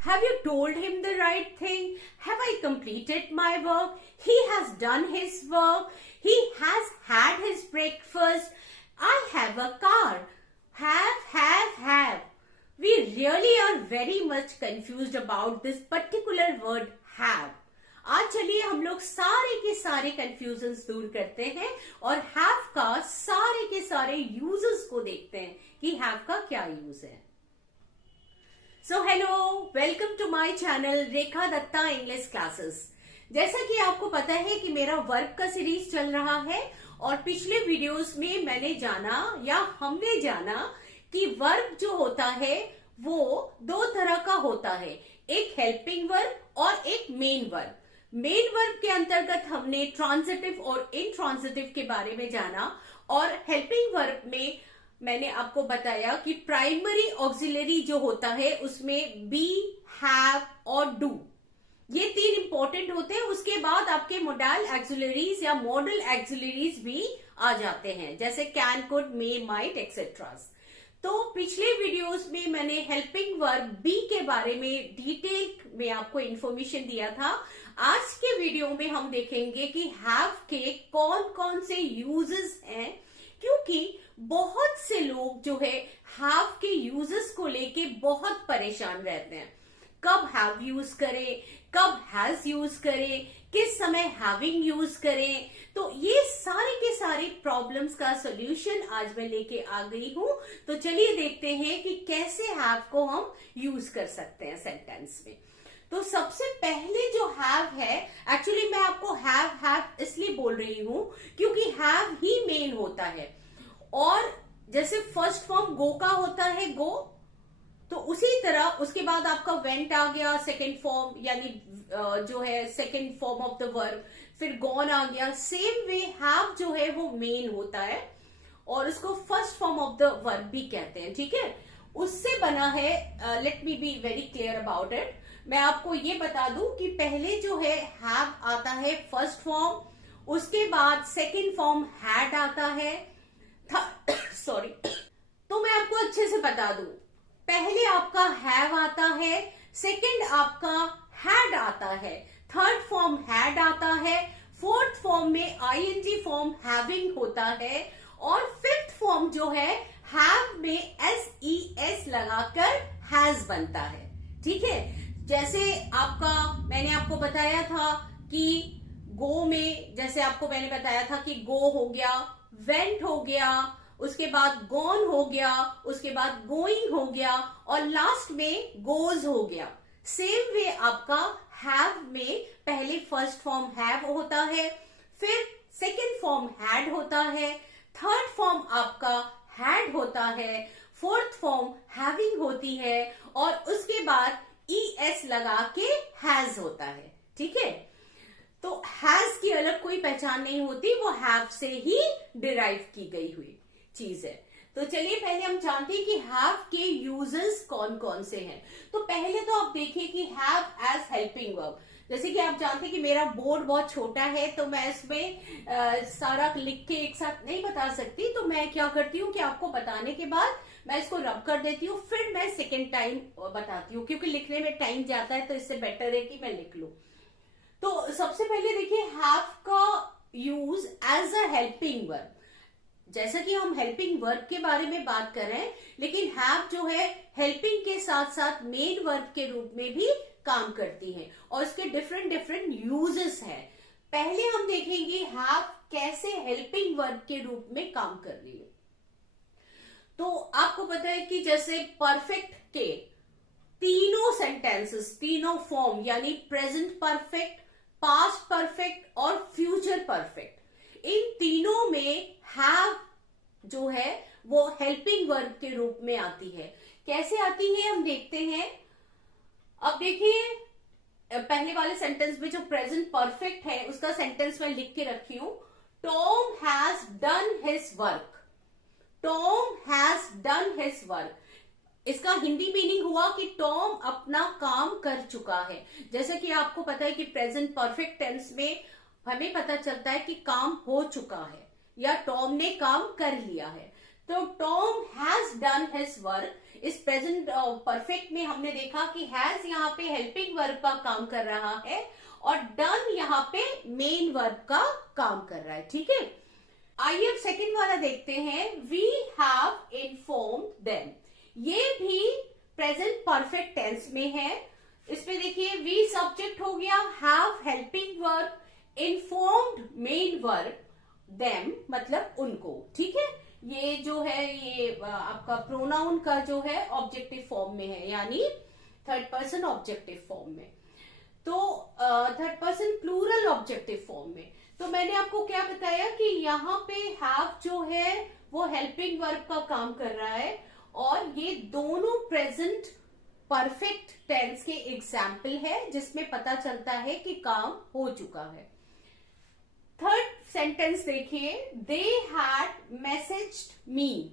Have you told him the right thing? Have I completed my work? He has done his work. He has had his breakfast. I have a car. Have. We really are very much confused about this particular word have. आज चलिए हम लोग सारे के सारे confusions दूर करते हैं और हैव का सारे के सारे यूजेस को देखते हैं कि हैव का क्या यूज है। So hello, welcome to my channel Rekha Datta English classes. जैसा कि आपको पता है कि मेरा वर्ब का सीरीज चल रहा है और पिछले वीडियोस में मैंने जाना या हमने जाना कि वर्ब जो होता है वो दो तरह का होता है, एक हेल्पिंग वर्ब और एक मेन वर्ब। मेन वर्ब के अंतर्गत हमने ट्रांजिटिव और इंट्रांजिटिव के बारे में जाना और हेल्पिंग वर्ब में मैंने आपको बताया कि प्राइमरी ऑक्सिलरी जो होता है उसमें बी, हैव और डू, ये तीन इंपॉर्टेंट होते हैं। उसके बाद आपके मोडाल एक्सिलरीज या मॉडल एक्सिलरीज भी आ जाते हैं, जैसे can, could, may, might etcetera. तो पिछले वीडियोस में मैंने हेल्पिंग वर्ब बी के बारे में डिटेल में आपको इंफॉर्मेशन दिया था। आज के वीडियो में हम देखेंगे कि हैव के कौन कौन से यूजेस हैं, क्योंकि बहुत से लोग जो है हैव के यूजेस को लेके बहुत परेशान रहते हैं। कब हैव यूज करें, कब हैज यूज करें, किस समय हैविंग यूज करें। तो ये सारे के सारे प्रॉब्लम्स का सॉल्यूशन आज मैं लेके आ गई हूं। तो चलिए देखते हैं कि कैसे हैव को हम यूज कर सकते हैं सेंटेंस में। तो सबसे पहले जो हैव है, एक्चुअली मैं आपको हैव इसलिए बोल रही हूं क्योंकि हैव ही मेन होता है। और जैसे फर्स्ट फॉर्म गो का होता है गो, तो उसी तरह उसके बाद आपका वेंट आ गया सेकेंड फॉर्म, यानी जो है second form of the verb, फिर गॉन आ गया। सेम वे हैव जो है वो मेन होता है और उसको first form of the verb भी कहते हैं, ठीक है। उससे बना है, let me be very clear about it. मैं आपको ये बता दूं कि पहले जो है हैव आता है फर्स्ट फॉर्म, उसके बाद सेकेंड फॉर्म हैड आता है, सॉरी। तो मैं आपको अच्छे से बता दूं, पहले आपका हैव आता है, सेकंड आपका हैड आता है, थर्ड फॉर्म हैड आता है, फोर्थ फॉर्म में आईएनजी फॉर्म हैविंग होता है और फिफ्थ फॉर्म जो है हैव में एस लगाकर हैज बनता है, ठीक है। जैसे आपका मैंने आपको बताया था कि गो में, जैसे आपको मैंने बताया था कि गो हो गया, वेंट हो गया, उसके बाद गॉन हो गया, उसके बाद गोइंग हो गया और लास्ट में गोज हो गया। सेम वे आपका हैव में पहले फर्स्ट फॉर्म हैव होता है, फिर सेकेंड फॉर्म हैड होता है, थर्ड फॉर्म आपका हैड होता है, फोर्थ फॉर्म हैविंग होती है और उसके बाद ES लगा के हैज होता है, ठीक है। तो हैज की अलग कोई पहचान नहीं होती, वो हैव से ही डिराइव की गई हुई चीज है। तो चलिए पहले हम जानते हैं कि हैव के यूजेस कौन कौन से हैं। तो पहले तो आप देखिए कि हैव एज हेल्पिंग वर्ब। जैसे कि आप जानते हैं कि मेरा बोर्ड बहुत छोटा है तो मैं इसमें सारा लिख के एक साथ नहीं बता सकती, तो मैं क्या करती हूँ कि आपको बताने के बाद मैं इसको रब कर देती हूँ, फिर मैं सेकेंड टाइम बताती हूँ, क्योंकि लिखने में टाइम जाता है तो इससे बेटर है कि मैं लिख लूं। तो सबसे पहले देखिए हैव का use as a helping verb. जैसा कि हम हेल्पिंग वर्ब के बारे में बात कर रहे हैं, लेकिन हैव जो है हेल्पिंग के साथ साथ मेन वर्ब के रूप में भी काम करती है और इसके डिफरेंट यूजेस हैं। पहले हम देखेंगे हैव कैसे हेल्पिंग वर्ब के रूप में काम कर रही है। तो आपको पता है कि जैसे परफेक्ट के तीनों सेंटेंसेस, तीनों फॉर्म, यानी प्रेजेंट परफेक्ट, पास्ट परफेक्ट और फ्यूचर परफेक्ट, इन तीनों में हैव जो है वो हेल्पिंग वर्ब के रूप में आती है। कैसे आती है हम देखते हैं। अब देखिए पहले वाले सेंटेंस में जो प्रेजेंट परफेक्ट है उसका सेंटेंस मैं लिख के रखी हूं, Tom has done his work. Tom has done his work, इसका हिंदी मीनिंग हुआ कि टॉम अपना काम कर चुका है। जैसे कि आपको पता है कि प्रेजेंट परफेक्ट टेंस में हमें पता चलता है कि काम हो चुका है या टॉम ने काम कर लिया है। तो Tom has done his work, इस प्रेजेंट परफेक्ट में हमने देखा कि हैज यहाँ पे हेल्पिंग वर्ब का काम कर रहा है और डन यहाँ पे मेन वर्ब का काम कर रहा है, ठीक है। आइए अब सेकंड वाला देखते हैं, वी हैव इन्फॉर्म्ड देम। ये भी प्रेजेंट परफेक्ट टेंस में है। इसमें देखिए वी सब्जेक्ट हो गया, have helping verb, informed main verb, them मतलब उनको, ठीक है। ये जो है ये आपका प्रोनाउन का जो है ऑब्जेक्टिव फॉर्म में है, यानी थर्ड पर्सन ऑब्जेक्टिव फॉर्म में, तो third person plural objective form में। तो मैंने आपको क्या बताया कि यहाँ पे हैव जो है वो हेल्पिंग वर्ब का काम कर रहा है और ये दोनों प्रेजेंट परफेक्ट टेंस के एग्जाम्पल है जिसमें पता चलता है कि काम हो चुका है। थर्ड सेंटेंस देखिए, they had messaged me,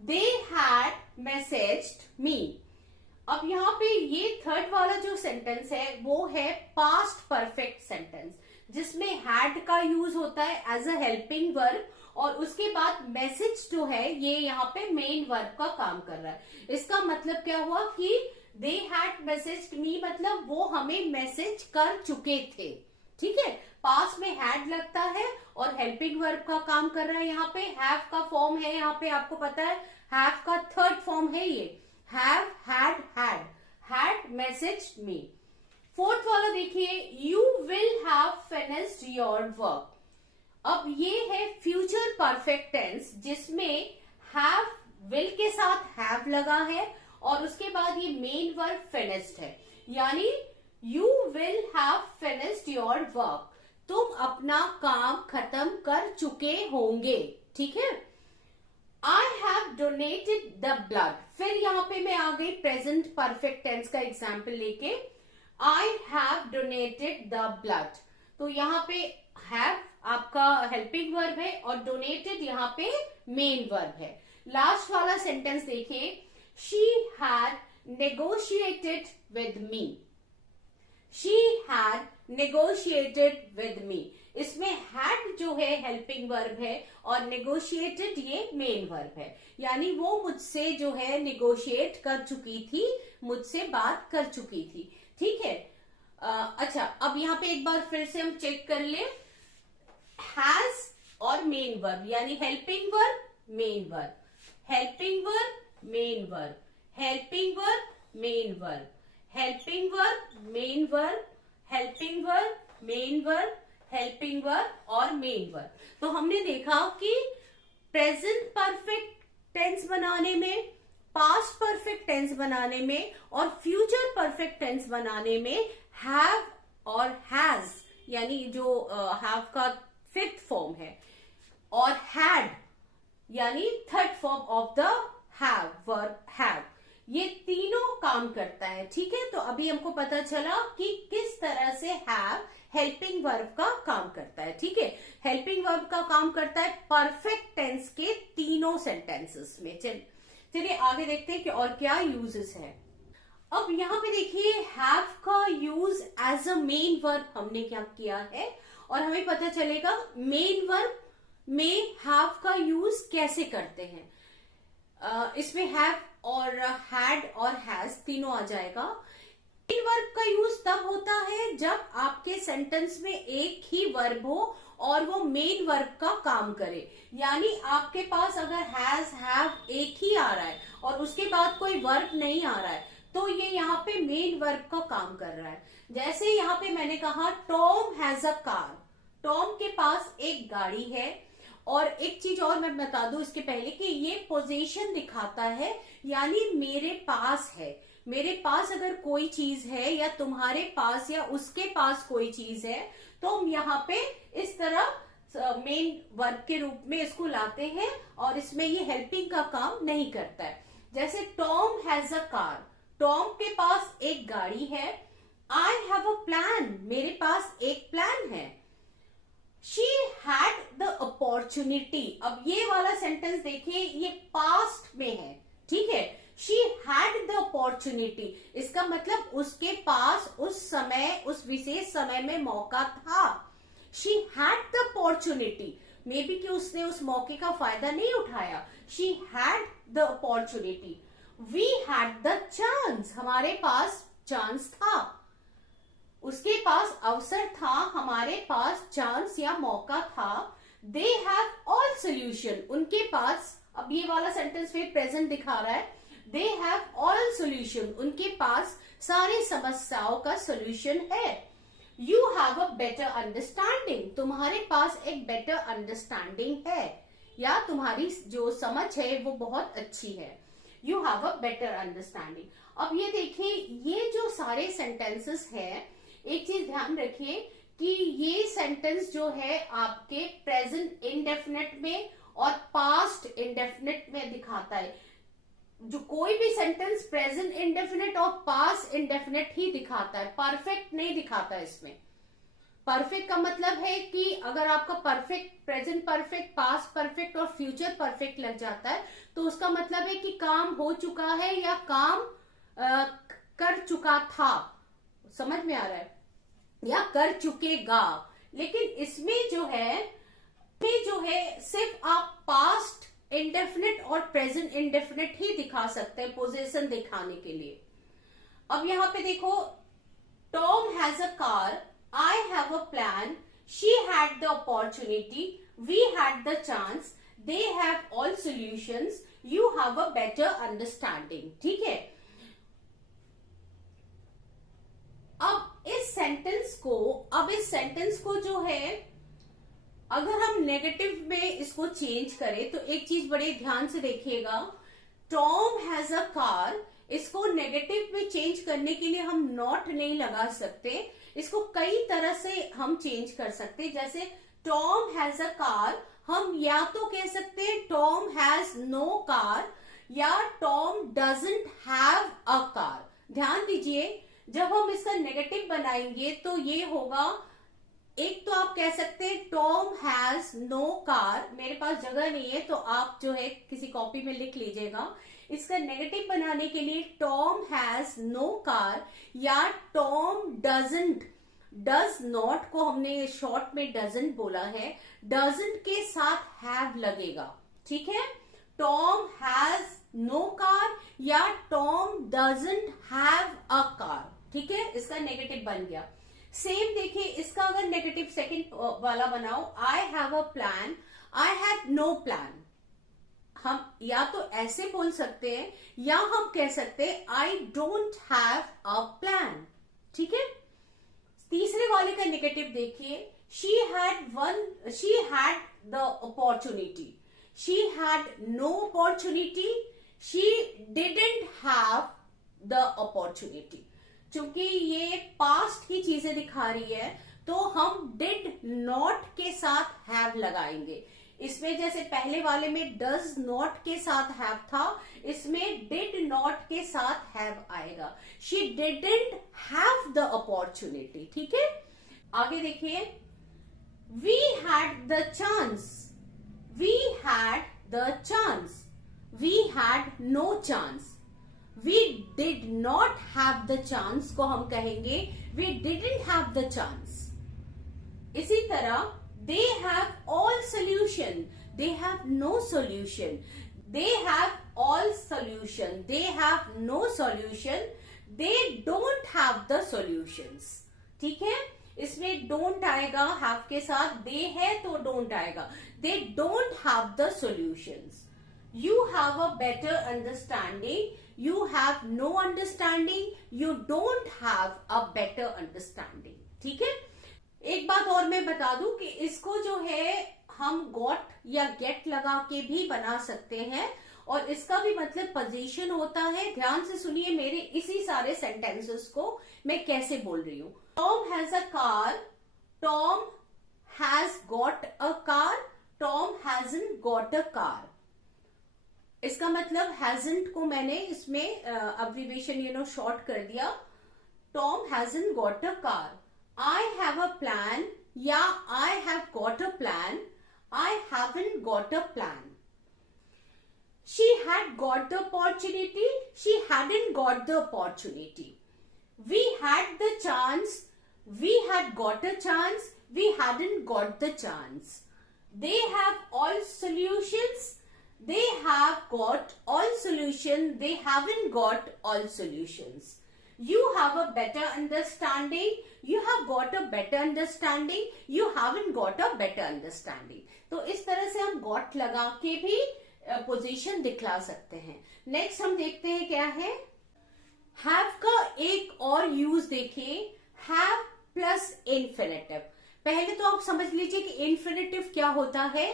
they had messaged me. अब यहाँ पे ये थर्ड वाला जो सेंटेंस है वो है पास्ट परफेक्ट सेंटेंस, जिसमें हैड का यूज होता है एज अ हेल्पिंग वर्ब और उसके बाद मैसेज जो है ये यहाँ पे मेन वर्ब का काम कर रहा है। इसका मतलब क्या हुआ कि दे हैड मैसेज्ड मी मतलब वो हमें मैसेज कर चुके थे, ठीक है। पास में हैड लगता है और हेल्पिंग वर्ब का काम कर रहा है। यहाँ पे हैव का फॉर्म है, यहाँ पे आपको पता है हैव का थर्ड फॉर्म है ये, have had messaged me. Fourth वाला देखिए, you will have finished your work. अब ये है फ्यूचर परफेक्ट टेंस जिसमें हैव विल के साथ हैव लगा है और उसके बाद ये मेन वर्ब फिनिश्ड है, यानी you will have finished your work, तुम अपना काम खत्म कर चुके होंगे, ठीक है। I have donated the blood, फिर यहाँ पे मैं आ गई प्रेजेंट परफेक्ट टेंस का एग्जाम्पल लेके, I have donated the blood। तो यहाँ पे have आपका हेल्पिंग वर्ब है और डोनेटेड यहाँ पे मेन वर्ब है। लास्ट वाला सेंटेंस देखिए, she had negotiated with me, she had negotiated with me। इसमें had जो है हेल्पिंग वर्ब है और नेगोशिएटेड ये मेन वर्ब है, यानी वो मुझसे जो है नेगोशिएट कर चुकी थी, मुझसे बात कर चुकी थी, ठीक है। अच्छा, अब यहाँ पे एक बार फिर से हम चेक कर ले, हैज और मेन वर्ब, यानी helping verb main verb, helping verb main verb, helping verb main verb, helping verb main verb, helping verb main verb, helping verb और मेन वर्ब। तो हमने देखा कि प्रेजेंट परफेक्ट टेंस बनाने में, पास्ट परफेक्ट टेंस बनाने में और फ्यूचर परफेक्ट टेंस बनाने में हैव और हैज, यानी जो हैव का फिफ्थ फॉर्म है, और हैड यानी third form of the have verb have, ये तीनों काम करता है, ठीक है। तो अभी हमको पता चला कि किस तरह से हैव हेल्पिंग वर्ब का काम करता है, ठीक है। हेल्पिंग वर्ब का काम करता है परफेक्ट टेंस के तीनों सेंटेंसेस में। चलिए आगे देखते हैं कि और क्या यूजेस है। अब यहाँ पे देखिए हैव का use as a main verb हमने क्या किया है और हमें पता चलेगा मेन वर्ब में हैव का यूज कैसे करते हैं। इसमें हैव और हैड और हैज तीनों आ जाएगा। मेन वर्ब का यूज तब होता है जब आपके सेंटेंस में एक ही वर्ब हो और वो मेन वर्ब का काम करे, यानी आपके पास अगर हैज हैव एक ही आ रहा है और उसके बाद कोई वर्ब नहीं आ रहा है तो ये यहाँ पे मेन वर्ब का काम कर रहा है। जैसे यहाँ पे मैंने कहा Tom has a car, Tom के पास एक गाड़ी है। और एक चीज और मैं बता दूं इसके पहले कि ये पोजीशन दिखाता है, यानी मेरे पास है, मेरे पास अगर कोई चीज है या तुम्हारे पास या उसके पास कोई चीज है तो हम यहाँ पे इस तरह मेन वर्ब के रूप में इसको लाते हैं और इसमें ये हेल्पिंग का काम नहीं करता है। जैसे Tom has a car, Tom के पास एक गाड़ी है। आई हैव अ प्लान, मेरे पास एक प्लान है। शी हैड द अपॉर्चुनिटी, अब ये वाला सेंटेंस देखिए ये पास्ट में है, ठीक है। शी हैड द अपॉर्चुनिटी, इसका मतलब उसके पास उस समय, उस विशेष समय में मौका था। She had the opportunity, maybe कि उसने उस मौके का फायदा नहीं उठाया. She had the opportunity. We had the chance. हमारे पास चांस था, उसके पास अवसर था, हमारे पास चांस या मौका था. दे हैव ऑल सोल्यूशन. उनके पास, अब ये वाला सेंटेंस फिर प्रेजेंट दिखा रहा है. दे हैव ऑल सोल्यूशन. उनके पास सारी समस्याओं का सोल्यूशन है. You have a better understanding. तुम्हारे पास एक बेटर अंडरस्टैंडिंग है, या तुम्हारी जो समझ है वो बहुत अच्छी है. You have a better understanding. अब ये देखिए, ये जो सारे सेंटेंसेस है, एक चीज ध्यान रखिए कि ये सेंटेंस जो है आपके प्रेजेंट इंडेफिनिट में और पास्ट इंडेफिनिट में दिखाता है. जो कोई भी सेंटेंस प्रेजेंट इंडेफिनिट और पास्ट इंडेफिनिट ही दिखाता है, परफेक्ट नहीं दिखाता. इसमें परफेक्ट का मतलब है कि अगर आपका perfect, present perfect, past perfect और फ्यूचर परफेक्ट लग जाता है तो उसका मतलब है कि काम हो चुका है या काम कर चुका था. समझ में आ रहा है? या कर चुकेगा. लेकिन इसमें जो है सिर्फ आप पास्ट इंडेफिनिट और प्रेजेंट इंडेफिनिट ही दिखा सकते हैं पोजीशन दिखाने के लिए. अब यहां पे देखो, Tom has a car, I have a plan, she had the opportunity, we had the chance, they have all solutions, you have a better understanding. ठीक है. अब इस सेंटेंस को जो है, अगर हम नेगेटिव में इसको चेंज करें तो एक चीज बड़े ध्यान से देखिएगा. टॉम हैज अ कार, इसको नेगेटिव में चेंज करने के लिए हम नॉट नहीं लगा सकते. इसको कई तरह से हम चेंज कर सकते हैं. जैसे टॉम हैज अ कार, हम या तो कह सकते हैं टॉम हैज नो कार, या Tom doesn't have a car. ध्यान दीजिए, जब हम इसका नेगेटिव बनाएंगे तो ये होगा, एक तो आप कह सकते हैं टॉम हैज नो कार. मेरे पास जगह नहीं है तो आप जो है किसी कॉपी में लिख लीजिएगा. इसका नेगेटिव बनाने के लिए टॉम हैज नो कार, या टॉम डजंट, डज नॉट को हमने शॉर्ट में डजंट बोला है, डजंट के साथ हैव लगेगा. ठीक है. टॉम हैज नो कार या Tom doesn't have a car. ठीक है, इसका नेगेटिव बन गया. सेम देखिए, इसका अगर नेगेटिव सेकंड वाला बनाओ, I have a plan, I have no plan. हम या तो ऐसे बोल सकते हैं या हम कह सकते हैं I don't have a plan. ठीक है. तीसरे वाले का नेगेटिव देखिए, she had the opportunity, she had no opportunity, she didn't have the opportunity. चूंकि ये पास्ट की चीजें दिखा रही है तो हम डिड नॉट के साथ हैव लगाएंगे. इसमें जैसे पहले वाले में डज नॉट के साथ हैव था, इसमें डिड नॉट के साथ हैव आएगा. She didn't have the opportunity. ठीक है. आगे देखिए, we had the chance, we had the chance, we had no chance. We did not have the chance को हम कहेंगे we didn't have the chance. इसी तरह they have all solution, they have no solution, they have all solution, they have no solution, they don't have the solutions. ठीक है. इसमें don't आएगा have के साथ, they है तो don't आएगा. They don't have the solutions. You have a better understanding, you have no understanding, you don't have a better understanding. ठीक है. एक बात और मैं बता दूं कि इसको जो है हम got या get लगा के भी बना सकते हैं और इसका भी मतलब पोजीशन होता है. ध्यान से सुनिए मेरे इसी सारे सेंटेंसेस को मैं कैसे बोल रही हूं. Tom has a car, Tom has got a car, Tom hasn't got a car. इसका मतलब हैजंट को मैंने इसमें अब्रिविएशन शॉर्ट कर दिया. Tom hasn't got a car. I have a plan या I have got a plan, I haven't got a plan. She had got the opportunity, she hadn't got the opportunity. We had the chance, we had got a chance, we hadn't got the chance. they have all solutions, they have got all solution, they haven't got all solutions. You have a better understanding, you have got a better understanding, you haven't got a better understanding. तो इस तरह से हम got लगा के भी position दिखला सकते हैं. नेक्स्ट हम देखते हैं क्या है. हैव का एक और यूज देखें, हैव प्लस इन्फिनेटिव. पहले तो आप समझ लीजिए कि इन्फिनेटिव क्या होता है.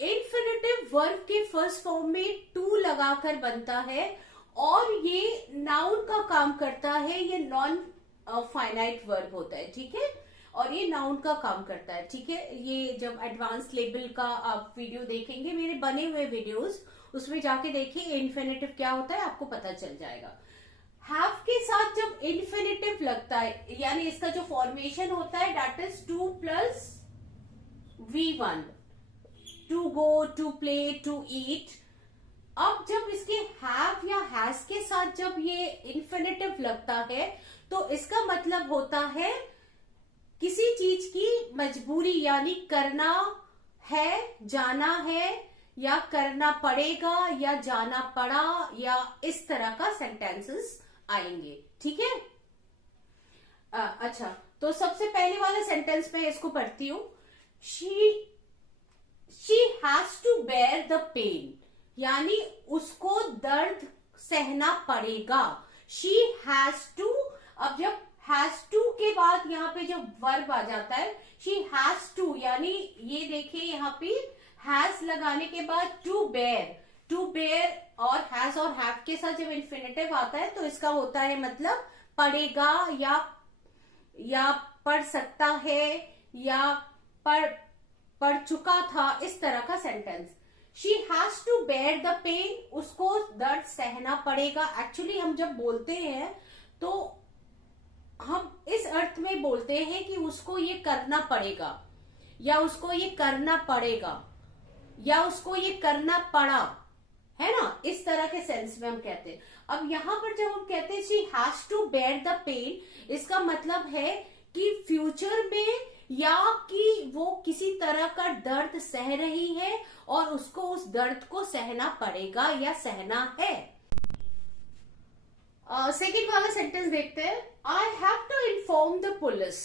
इन्फिनेटिव वर्ब के फर्स्ट फॉर्म में टू लगाकर बनता है और ये नाउन का काम करता है. ये नॉन फाइनाइट वर्ब होता है, ठीक है, और ये नाउन का काम करता है, ठीक है. ये जब एडवांस लेवल का आप वीडियो देखेंगे, मेरे बने हुए वीडियोस, उसमें जाके देखिए इन्फिनेटिव क्या होता है, आपको पता चल जाएगा. हैव के साथ जब इन्फिनेटिव लगता है, यानी इसका जो फॉर्मेशन होता है that is to plus V1, to go, to play, to eat. अब जब इसके हैव या हैज के साथ जब ये इन्फिनेटिव लगता है तो इसका मतलब होता है किसी चीज की मजबूरी, यानी करना है, जाना है, या करना पड़ेगा, या जाना पड़ा, या इस तरह का सेंटेंसेस आएंगे, ठीक है. अच्छा, तो सबसे पहले वाला सेंटेंस में इसको पढ़ती हूं. She has to bear the pain, यानी उसको दर्द सहना पड़ेगा. She has to. अब जब हैज टू के बाद यहाँ पे जब वर्ब आ जाता है, शी हैज टू, यानी ये देखिए यहाँ पे हैज लगाने के बाद टू बेयर, टू बेयर और हैज और हैव के साथ जब इन्फिनेटिव आता है तो इसका होता है मतलब पढ़ेगा, या पढ़ सकता है, या पढ़ चुका था, इस तरह का sentence. She has to bear the pain, उसको दर्द सहना पड़ेगा. एक्चुअली हम जब बोलते हैं तो हम इस अर्थ में बोलते हैं कि उसको ये करना पड़ेगा, या उसको ये करना पड़ेगा, या उसको ये करना पड़ा, है ना, इस तरह के सेंस में हम कहते हैं. अब यहां पर जब हम कहते हैं she has to bear the pain, इसका मतलब है कि फ्यूचर में, या कि वो किसी तरह का दर्द सह रही है और उसको उस दर्द को सहना पड़ेगा या सहना है. सेकेंड वाला सेंटेंस देखते हैं. I have to inform the police.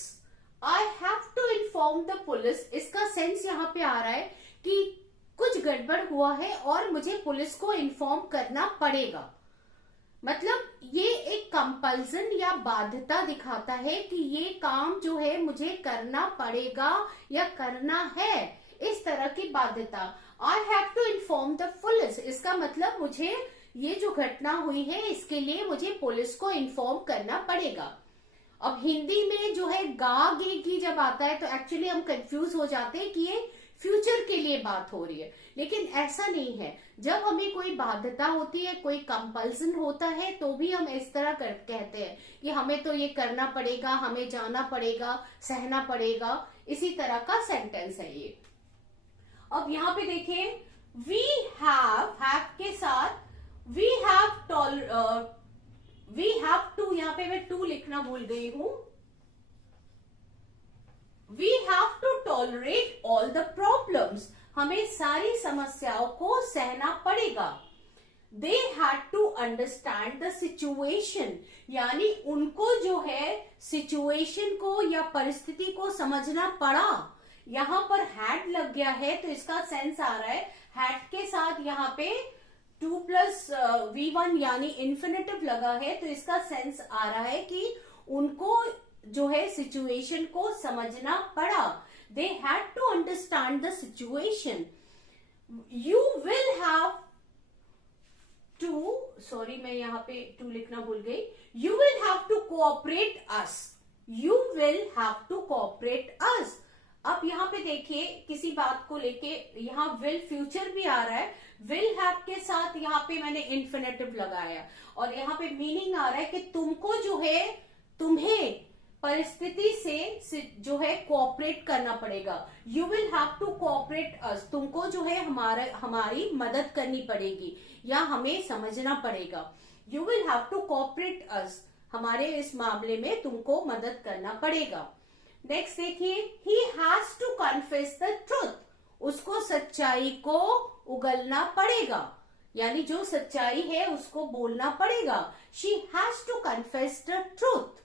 I have to inform the police, इसका सेंस यहाँ पे आ रहा है कि कुछ गड़बड़ हुआ है और मुझे पुलिस को इन्फॉर्म करना पड़ेगा. मतलब ये एक कंपल्सन या बाध्यता दिखाता है कि ये काम जो है मुझे करना पड़ेगा या करना है, इस तरह की बाध्यता. I have to inform the police, इसका मतलब मुझे ये जो घटना हुई है इसके लिए मुझे पुलिस को इन्फॉर्म करना पड़ेगा. अब हिंदी में जो है गा गे की जब आता है तो एक्चुअली हम कंफ्यूज हो जाते हैं कि ये फ्यूचर के लिए बात हो रही है, लेकिन ऐसा नहीं है. जब हमें कोई बाध्यता होती है, कोई कंपल्सन होता है, तो भी हम इस तरह कहते हैं कि हमें तो ये करना पड़ेगा, हमें जाना पड़ेगा, सहना पड़ेगा. इसी तरह का सेंटेंस है ये. अब यहाँ पे देखें, वी हैव के साथ वी हैव टू, यहाँ पे मैं टू लिखना भूल गई हूं. We have to tolerate all the problems. हमें सारी समस्याओं को सहना पड़ेगा. They had to understand the situation, यानी उनको जो है सिचुएशन को या परिस्थिति को समझना पड़ा. यहाँ पर had लग गया है तो इसका सेंस आ रहा है had के साथ यहाँ पे टू प्लस V1 यानी इन्फिनेटिव लगा है, तो इसका सेंस आ रहा है कि उनको जो है सिचुएशन को समझना पड़ा. They had to understand the situation. You will have to, sorry मैं यहाँ पे टू लिखना भूल गई. You will have to cooperate us. You will have to cooperate us. अब यहाँ पे देखिए किसी बात को लेके यहाँ विल फ्यूचर भी आ रहा है. विल हैव के साथ यहाँ पे मैंने इन्फिनेटिव लगाया और यहाँ पे मीनिंग आ रहा है कि तुमको जो है, तुम्हें परिस्थिति से जो है कोऑपरेट करना पड़ेगा. You will have to cooperate us, तुमको जो है हमारी मदद करनी पड़ेगी या हमें समझना पड़ेगा. You will have to cooperate us, हमारे इस मामले में तुमको मदद करना पड़ेगा. नेक्स्ट देखिए, he has to confess the truth. उसको सच्चाई को उगलना पड़ेगा, यानी जो सच्चाई है उसको बोलना पड़ेगा। She has to confess the truth.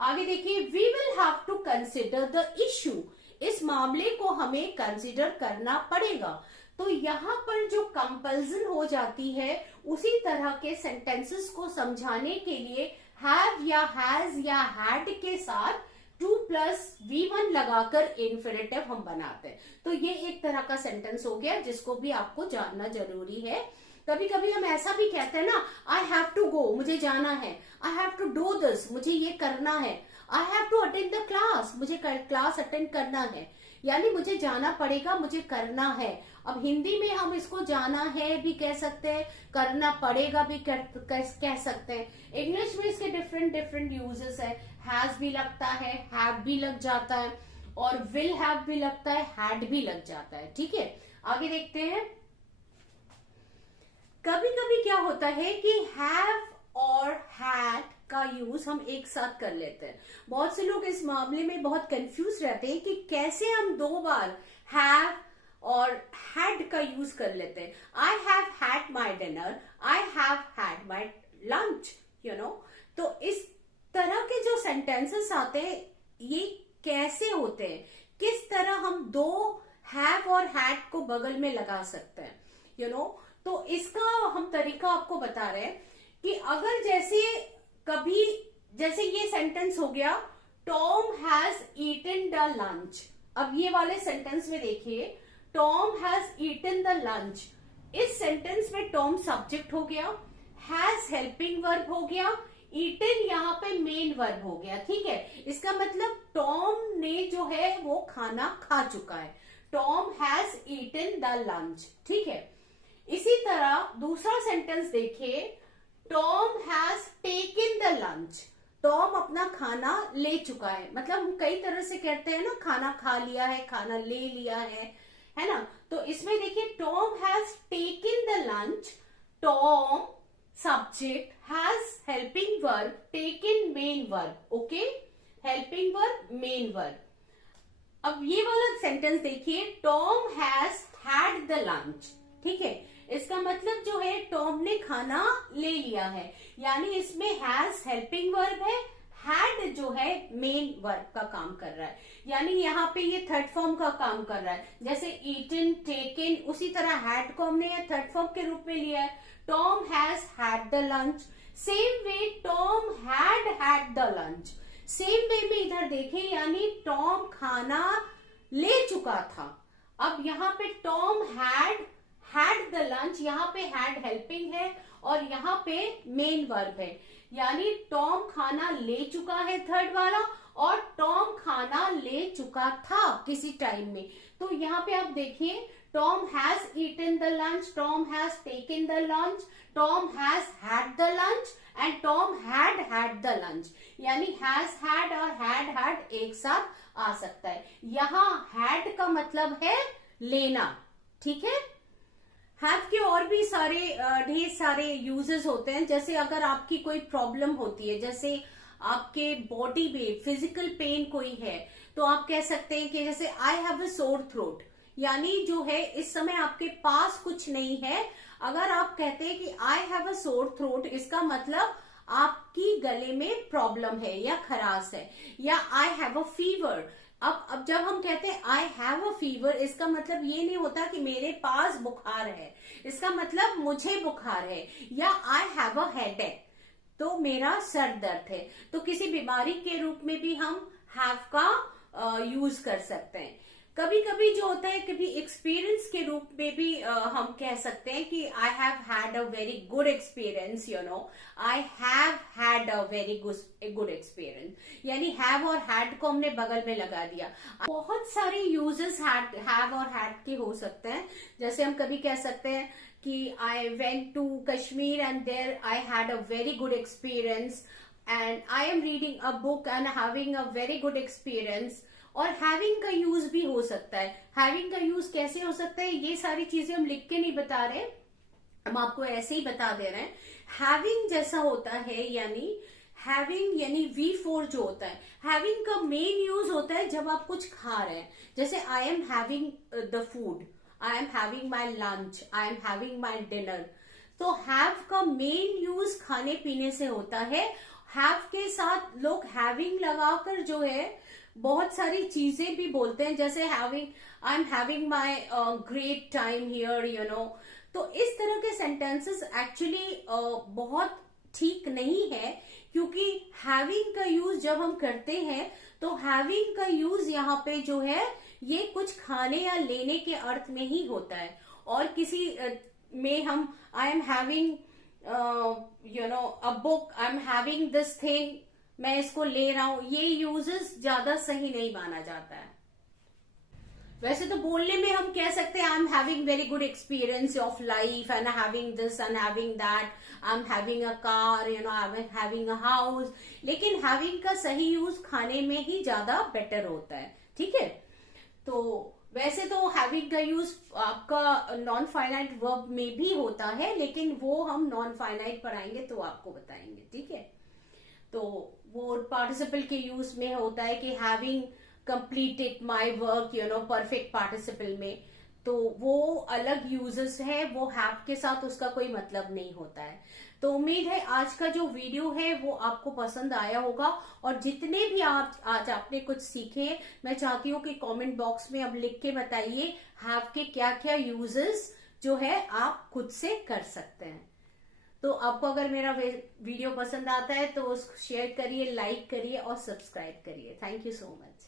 आगे देखिए, we will have to consider the issue. इस मामले को हमें कंसिडर करना पड़ेगा। तो यहाँ पर जो कंपल्सन हो जाती है, उसी तरह के सेंटेंसेस को समझाने के लिए हैव या हैज या हैड के साथ 2+V1 लगाकर इन्फिनेटिव हम बनाते हैं। तो ये एक तरह का सेंटेंस हो गया जिसको भी आपको जानना जरूरी है। कभी कभी हम ऐसा भी कहते हैं ना, आई हैव टू गो, मुझे जाना है। I have to do this, मुझे ये करना है। I have to attend the class, मुझे क्लास अटेंड करना है। यानी मुझे जाना पड़ेगा, मुझे करना है। अब हिंदी में हम इसको जाना है भी कह सकते हैं, करना पड़ेगा भी कह सकते हैं। इंग्लिश में इसके डिफरेंट डिफरेंट यूजेस है। हैज भी लगता है, हैव भी लग जाता है, और विल हैव भी लगता है, हैड भी लग जाता है। ठीक है, आगे देखते हैं। कभी कभी क्या होता है कि हैव और हैड का यूज हम एक साथ कर लेते हैं। बहुत से लोग इस मामले में बहुत कंफ्यूज रहते हैं कि कैसे हम 2 बार हैव और हैड का यूज कर लेते हैं। I have had my dinner, I have had my lunch, you know. तो इस तरह के जो सेंटेंसेस आते हैं, ये कैसे होते हैं, किस तरह हम 2 हैव और हैड को बगल में लगा सकते हैं, यू नो। तो इसका हम तरीका आपको बता रहे हैं कि अगर जैसे ये सेंटेंस हो गया, Tom has eaten the lunch. अब ये वाले सेंटेंस में देखिए, Tom has eaten the lunch. इस सेंटेंस में टॉम सब्जेक्ट हो गया, हैज हेल्पिंग वर्ब हो गया, ईटन यहाँ पे मेन वर्ब हो गया। ठीक है, इसका मतलब टॉम ने जो है वो खाना खा चुका है। Tom has eaten the lunch. ठीक है, इसी तरह दूसरा सेंटेंस देखिए, Tom has taken the lunch. Tom अपना खाना ले चुका है। मतलब हम कई तरह से कहते हैं ना, खाना खा लिया है, खाना ले लिया है ना। तो इसमें देखिए, Tom has taken the lunch, Tom subject, has helping verb, taken main verb. Okay, helping verb, main verb. अब ये वाला सेंटेंस देखिए, Tom has had the lunch. ठीक है, इसका मतलब जो है टॉम ने खाना ले लिया है, यानी इसमें हैज हेल्पिंग वर्ब है, हैड जो है मेन वर्ब का काम कर रहा है। यानी यहाँ पे ये थर्ड फॉर्म का काम कर रहा है। जैसे ईटन, टेकन, उसी तरह हैड को हमने ये थर्ड फॉर्म के रूप में लिया है। Tom has had the lunch. Same way Tom had the lunch. Same way में इधर देखें, यानी टॉम खाना ले चुका था। अब यहाँ पे टॉम हैड द लंच, यहाँ पे हैड हेल्पिंग है और यहाँ पे मेन वर्ब है, यानी टॉम खाना ले चुका है थर्ड वाला, और टॉम खाना ले चुका था किसी टाइम में। तो यहाँ पे आप देखिए, Tom has eaten the lunch, Tom has taken the lunch, Tom has had the lunch and Tom had the lunch. यानी हैज हैड और हैड एक साथ आ सकता है। यहाँ हैड का मतलब है लेना। ठीक है, हैव के और भी सारे ढेर सारे यूजेस होते हैं। जैसे अगर आपकी कोई प्रॉब्लम होती है, जैसे आपके बॉडी में फिजिकल पेन कोई है, तो आप कह सकते हैं कि जैसे आई हैव अ सोर थ्रोट, यानी जो है इस समय आपके पास कुछ नहीं है। अगर आप कहते हैं कि आई हैव अ सोर थ्रोट, इसका मतलब आपकी गले में प्रॉब्लम है या खराश है। या आई हैव अ फीवर। अब जब हम कहते हैं आई हैव अ फीवर, इसका मतलब ये नहीं होता कि मेरे पास बुखार है, इसका मतलब मुझे बुखार है। या आई हैव अ हेडेक, तो मेरा सर दर्द है। तो किसी बीमारी के रूप में भी हम हैव का यूज कर सकते हैं। कभी कभी जो होता है, कभी एक्सपीरियंस के रूप में भी हम कह सकते हैं कि I have had a very good experience, you know, I have had a very good experience. यानी हैव और हैड को हमने बगल में लगा दिया। बहुत सारे यूजेस हैव और हैड के हो सकते हैं। जैसे हम कभी कह सकते हैं कि I went to Kashmir and there I had a very good experience, and I am reading a book and having a very good experience. और हैविंग का यूज भी हो सकता है। हैविंग का यूज कैसे हो सकता है, ये सारी चीजें हम लिख के नहीं बता रहे, हम आपको ऐसे ही बता दे रहे हैं। हैविंग जैसा होता है, यानी हैविंग यानी V4 जो होता है, हैविंग का मेन यूज होता है जब आप कुछ खा रहे हैं, जैसे I am having the food, I am having my lunch, I am having my dinner. तो हैव का मेन यूज खाने पीने से होता है। हैव के साथ लोग हैविंग लगाकर जो है बहुत सारी चीजें भी बोलते हैं, जैसे having, I am having my great time here, you know. तो इस तरह के सेंटेंसेस एक्चुअली बहुत ठीक नहीं है, क्योंकि हैविंग का यूज जब हम करते हैं तो हैविंग का यूज यहाँ पे जो है ये कुछ खाने या लेने के अर्थ में ही होता है। और किसी में हम I am having you know a book, I am having this thing, मैं इसको ले रहा हूं, ये यूजेस ज्यादा सही नहीं माना जाता है। वैसे तो बोलने में हम कह सकते हैं I am having very good experience of life and having this and having that, I am having a car, you know, I am having a house. लेकिन हैविंग का सही यूज खाने में ही ज्यादा बेटर होता है, ठीक है। तो वैसे तो हैविंग का यूज आपका नॉन फाइनाइट वर्ब में भी होता है, लेकिन वो हम नॉन फाइनाइट पढ़ाएंगे तो आपको बताएंगे, ठीक है। तो वो पार्टिसिपल के यूज में होता है कि having completed my work, you know, perfect participle में, तो वो अलग यूजेस है, वो हैव के साथ उसका कोई मतलब नहीं होता है। तो उम्मीद है आज का जो वीडियो है वो आपको पसंद आया होगा, और जितने भी आज आपने कुछ सीखे, मैं चाहती हूँ कि कमेंट बॉक्स में अब लिख के बताइए हैव के क्या क्या यूजेस जो है आप खुद से कर सकते हैं। तो आपको अगर मेरा वीडियो पसंद आता है तो उसको शेयर करिए, लाइक करिए और सब्सक्राइब करिए। Thank you so much.